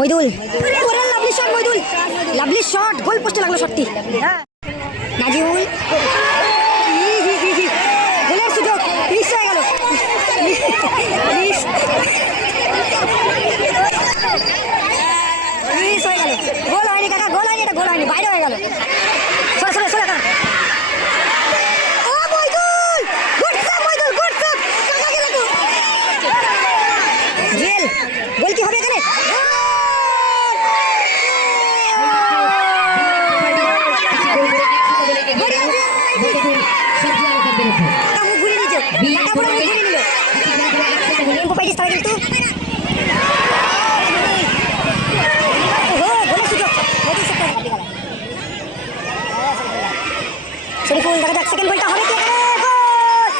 মইদুল ওরে lovely shot Moidul. Lovely shot goal পোস্টে লাগল শটটি নাজিউল গোলের সুযোগ মিস হয়ে গেল। মিস হয়ে গেল। গোল হয়নি কাকা, গোল হয়নি, এটা গোল হয়নি, বাইরে হয়ে গেল সরে সরে সরে কাকা ও Moidul good save Moidul good save কাকা গেল তো জেল গোল কি হবে এখানে কাকা মুখ ঘুরিয়ে নিয়েছে কাকা পুরো মুখ ঘুরিয়ে নিল টেম্পো পাইটিস তারা কিন্তু ওহো গোলের সুযোগ মোদি সেক্টর শরীফুল দেখা যাক সেকেন্ড গোল!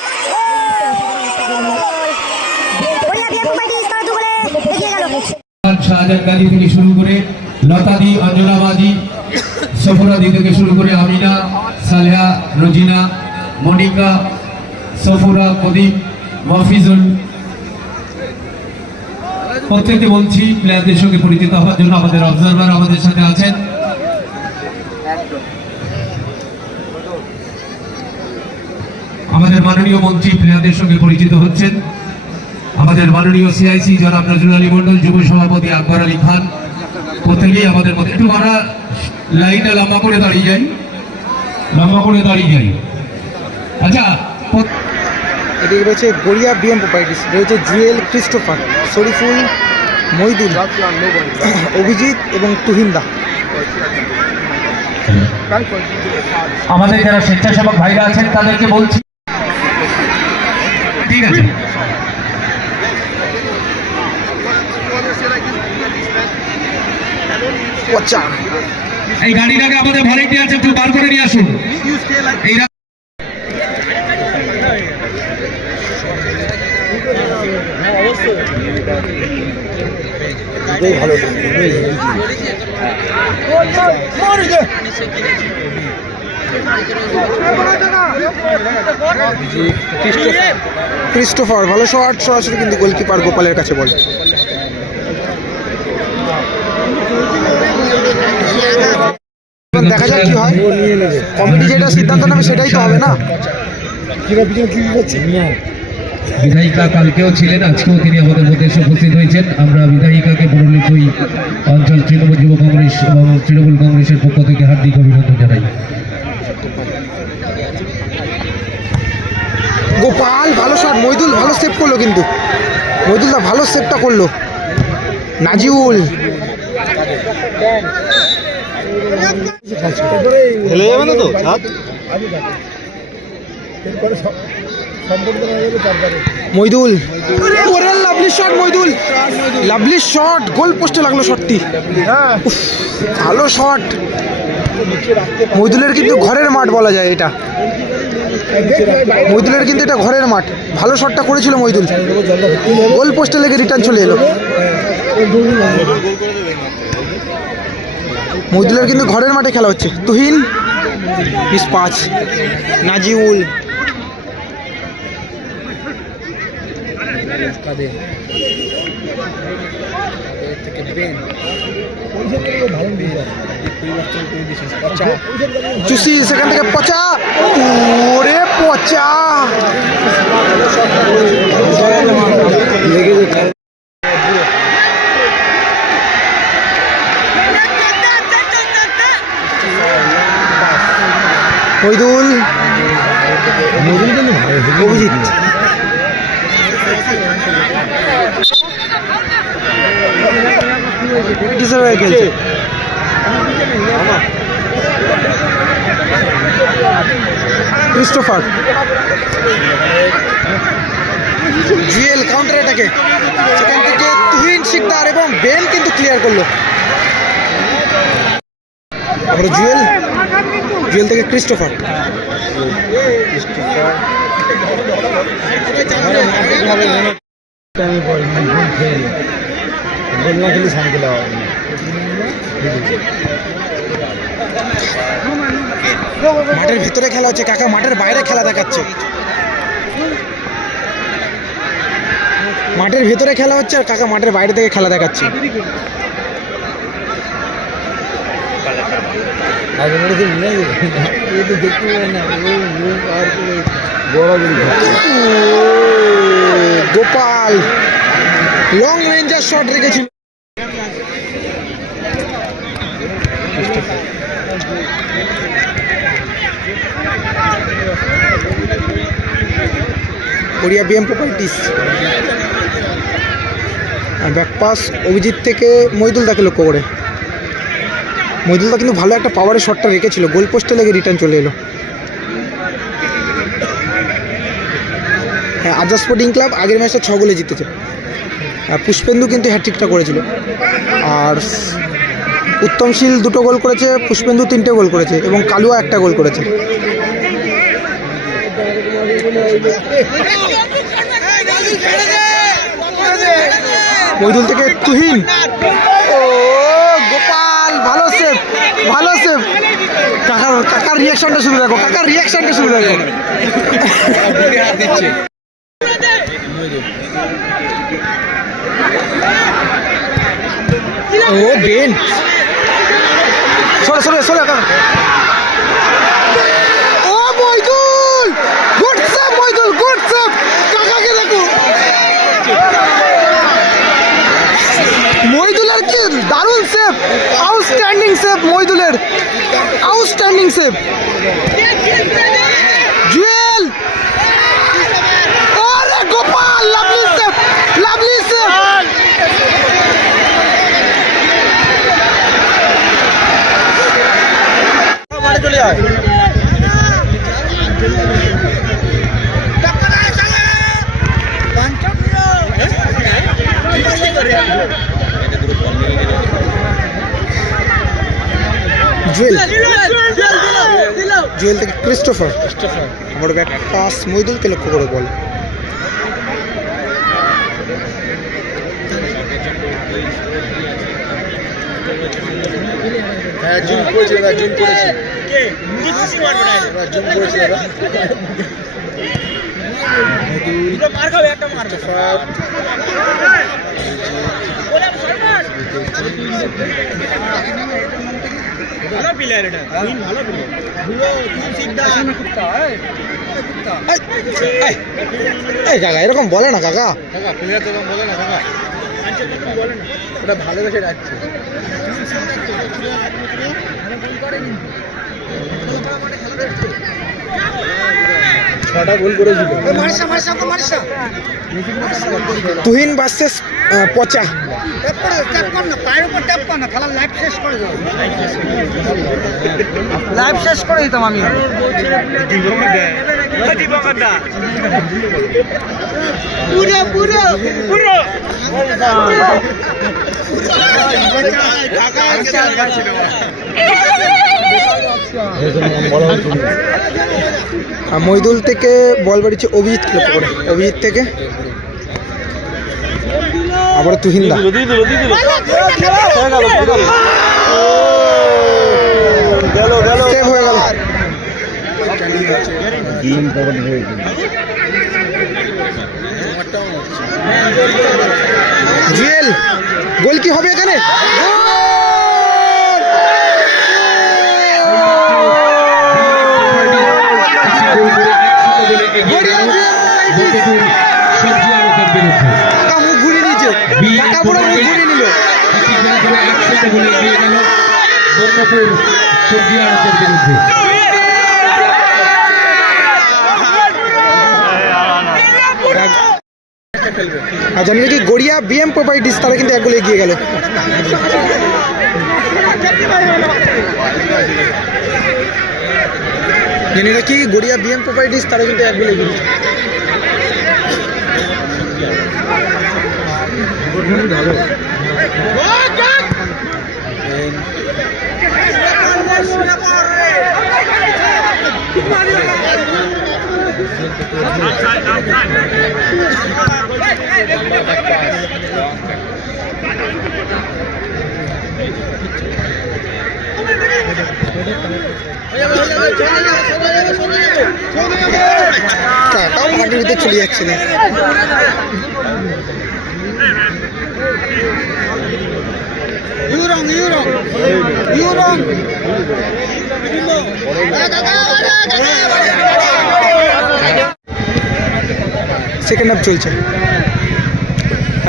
গোলে! গেল থেকে শুরু করে লতাদি অঞ্জনাবাদি সফরাদি থেকে প্রত্যেকটি বলছি, প্লেয়ারদের সঙ্গে পরিচিত হওয়ার জন্য আমাদের অবজারভার আমাদের সাথে আছেন। আমাদের মাননীয় মন্ত্রী প্রিয়াদের সঙ্গে পরিচিত হচ্ছেন। আমাদের মাননীয় সিআইসি জনাব নজরুল আলী মন্ডল যুব সভাপতি আকবর আলী খান। প্রত্যেকেই আমাদের মধ্যে একটু আমরা লাইনটা লম্বা করে দাঁড়িয়ে যাই। লম্বা করে দাঁড়িয়ে যাই। আচ্ছা এদিকে রয়েছে গড়িয়া বিএম প্রপার্টিস রয়েছে জুয়েল ক্রিস্টোফার শরীফুল মইদুল অভিজিৎ এবং তুহিন্দা। আমাদের যারা স্বেচ্ছাসেবক ভাইরা আছেন তাদেরকে বলছি ঠিক আছে। এই গাড়িটাকে আমাদের ভলেন্টিয়ার একটু বার করে নিয়ে আসুন। এই ভালো ক্রিস্টোফার ভালো শট, সরাসরি কিন্তু গোলকিপার গোপালের কাছে বল। দেখা যাক কি হয়। কমিটি যেটা সিদ্ধান্ত নেবে সেটাই তো হবে না। বিধায়িকা কালকেও ছিলেন, আজকেও তিনি আমাদের মধ্যে এসে উপস্থিত হয়েছেন। আমরা বিধায়িকাকে বড়লিখই অঞ্চল তৃণমূল যুব কংগ্রেস এবং তৃণমূল কংগ্রেসের পক্ষ থেকে হার্দিক অভিনন্দন জানাই। গোপাল ভালো শট মইদুল ভালো সেভ করল কিন্তু। মইদুলদা ভালো সেভটা করল। নাজিউল। হেলে যাবে না তো ছাদ মইদুল। ওরে lovely shot Moidul. Lovely shot goal পোস্টে লাগল শটটি ভালো শট কিন্তু ঘরের মাঠ বলা যায় এটা। মইদুলের কিন্তু এটা ঘরের মাঠ। ভালো শটটা করেছিল মইদুল গোল পোস্টে লেগে রিটার্ন চলে এলো। মইদুলের কিন্তু ঘরের মাঠে খেলা হচ্ছে। তুহিন পাঁচ। নাজিউল। চুসি সেখান থেকে পচা ওরে পচা মইদুল অভিজিৎ কিসের হয়ে খেলছে। ক্রিস্টোফার। জুয়েল কাউন্টার এটাকে সেখান থেকে তুহিন শিকদার এবং বেন কিন্তু ক্লিয়ার করল। আমরা জুয়েল জুয়েল থেকে ক্রিস্টোফার। মাঠের ভিতরে খেলা হচ্ছে, কাকা মাঠের বাইরে খেলা দেখাচ্ছে। মাঠের ভিতরে খেলা হচ্ছে আর কাকা মাঠের বাইরে থেকে খেলা দেখাচ্ছে। গোপাল! লং রেঞ্জার শট রেখেছিল। Garia BM properties backpass Abhijit থেকে মইদুল তাকে লক্ষ্য করে। মইদুলদা কিন্তু ভালো একটা পাওয়ারের শটটা রেখেছিল। গোল পোস্টে লেগে রিটার্ন চলে এলো। হ্যাঁ আজাদ স্পোর্টিং ক্লাব আগের ম্যাচটা ছ গোলে জিতেছে। পুষ্পেন্দু কিন্তু হ্যাট্রিকটা করেছিল। আর উত্তমশীল দুটো গোল করেছে, পুষ্পেন্দু তিনটে গোল করেছে এবং কালুয়া একটা গোল করেছে। মইদুল থেকে তুহিন ও, গোপাল, ভালো সেভ ভালো সেভ কাকার কাকার রিয়াকশনটা শুরু দেখো কাকার রিয়াকশনটা শুরু দেখো ও, বেন। সরে সরে সরে ও Moidul good save Moidul good save কাকাকে দেখো। মইদুলের কি দারুণ সেভ আউটস্ট্যান্ডিং সেভ মইদুলের। আউটস্ট্যান্ডিং সেভ জুয়েল আরে Gopal lovely save lovely save Jewel Jewel থেকে ক্রিস্টোফার। আমার ব্যাট পাস মইদুলকে লক্ষ্য করে বল। হ্যাঁ জুম করেছি দাদা জুম করেছি। জুম করেছি দাদা ক্রিস্টোফার। এই, এই কাকা এরকম বলে না কাকা কাকা প্লেয়ার তো বলে না কাকা ওটা ভালোবেসে যাচ্ছে ছটা গোল করেছিল তুহিন ভার্সেস পচা। লাইভ শেষ করে দিতাম আমি। আর মইদুল থেকে বল বাড়িছে অভিজিৎ লক্ষ্য করে অভিজিৎ থেকে? আবার তুহিন দা গেল গেল সেভ হয়ে গেল। জুয়েল গোল কি হবে এখানে? মুখ বিরুদ্ধে আর জানি কি গড়িয়া বিএম প্রপার্টিস তারা কিন্তু এক গোলে এগিয়ে গেল জানি কি গড়িয়া বিএম প্রপার্টিস তারা কিন্তু এক গোলে এগিয়ে গেল। কাকাও মাটির ভিতরে চলে যাচ্ছে না সেকেন্ড হাফ চলছে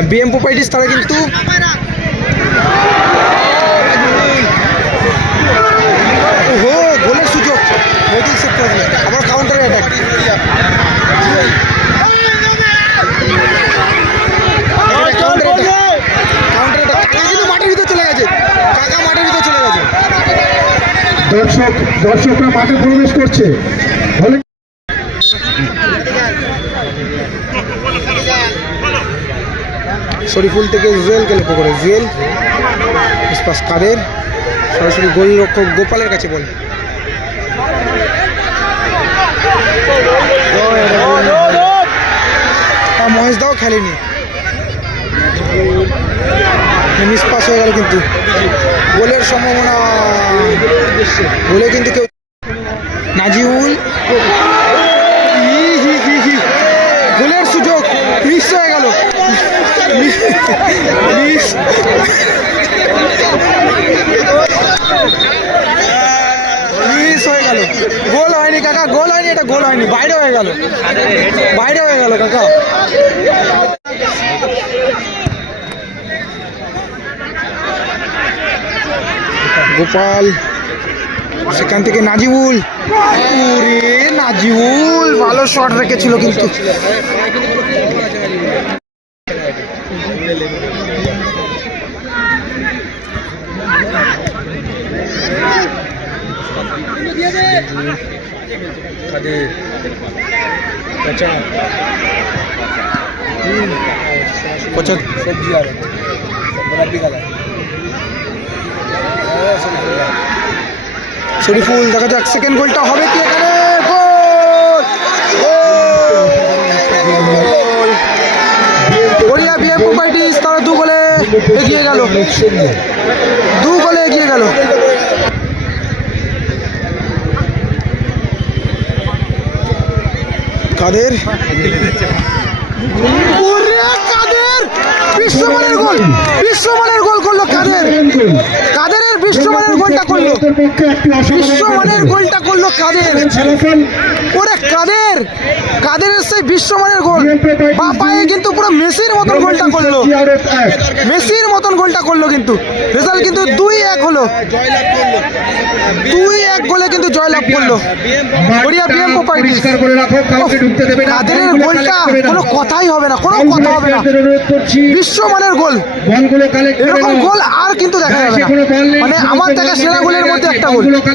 বিএম প্রোপাইটিস তারা কিন্তু ওহো গোলের সুযোগ মৈতিল সেভ করে দিলেন আবার counter attack counter attack counter attack কাকা কিন্তু মাটির ভিতরে চলে গেছে কাকা মাটির ভিতরে চলে গেছে দর্শক, দর্শকরা মাঠে প্রবেশ করছে। শরীফুল থেকে জুয়েলকে লক্ষ্য করে। জুয়েল, ইস্পাস কাদের, সরাসরি গোলরক্ষক গোপালের কাছে বল। মহেশ দাও খেলেনি। মিস পাস হয়ে গেল কিন্তু। গোলের সম্ভাবনা, গোলে কিন্তু কেউ নাজিউল গোলের সুযোগ মিস হয়ে গেল। মিস হয়ে গেল। গোল হয়নি কাকা, গোল হয়নি, এটা গোল হয়নি, বাইরে হয়ে গেল। বাইরে হয়ে গেল কাকা। গোপাল সেখান থেকে নাজিবুল। ওরে নাজিবুল ভালো শট রেখেছিল কিন্তু। সবজি আর শরীফুল, দেখা যাক সেকেন্ড গোলটা হবে কি এখানে? দু গোলে দু গোলে এগিয়ে কাদের? কাদের? গোল! বিশ্বমানের গোল করল কাদের? কাদেরের বিশ্বমানের গোলটা করল। বিশ্বমানের গোলটা করল কাদের? ওরে কাদের? কাদেরের সেই বিশ্বমানের গোল? বা পায়ে কিন্তু পুরো মেসির মতন গোলটা করল। মেসির মতন গোলটা করল কিন্তু। রেজাল্ট কিন্তু দুই এক হলো। দুই এক গোলে কিন্তু জয়লাভ করল। গড়িয়া বিএম না। কাদেরের গোলটা? কোনো কথাই হবে না কোনো কথা হবে না। বিশ্বমানের গোল। এরকম গোল আর কিন্তু দেখা যাবে না। মানে আমার দেখা সেরা গোলের মধ্যে একটা গোল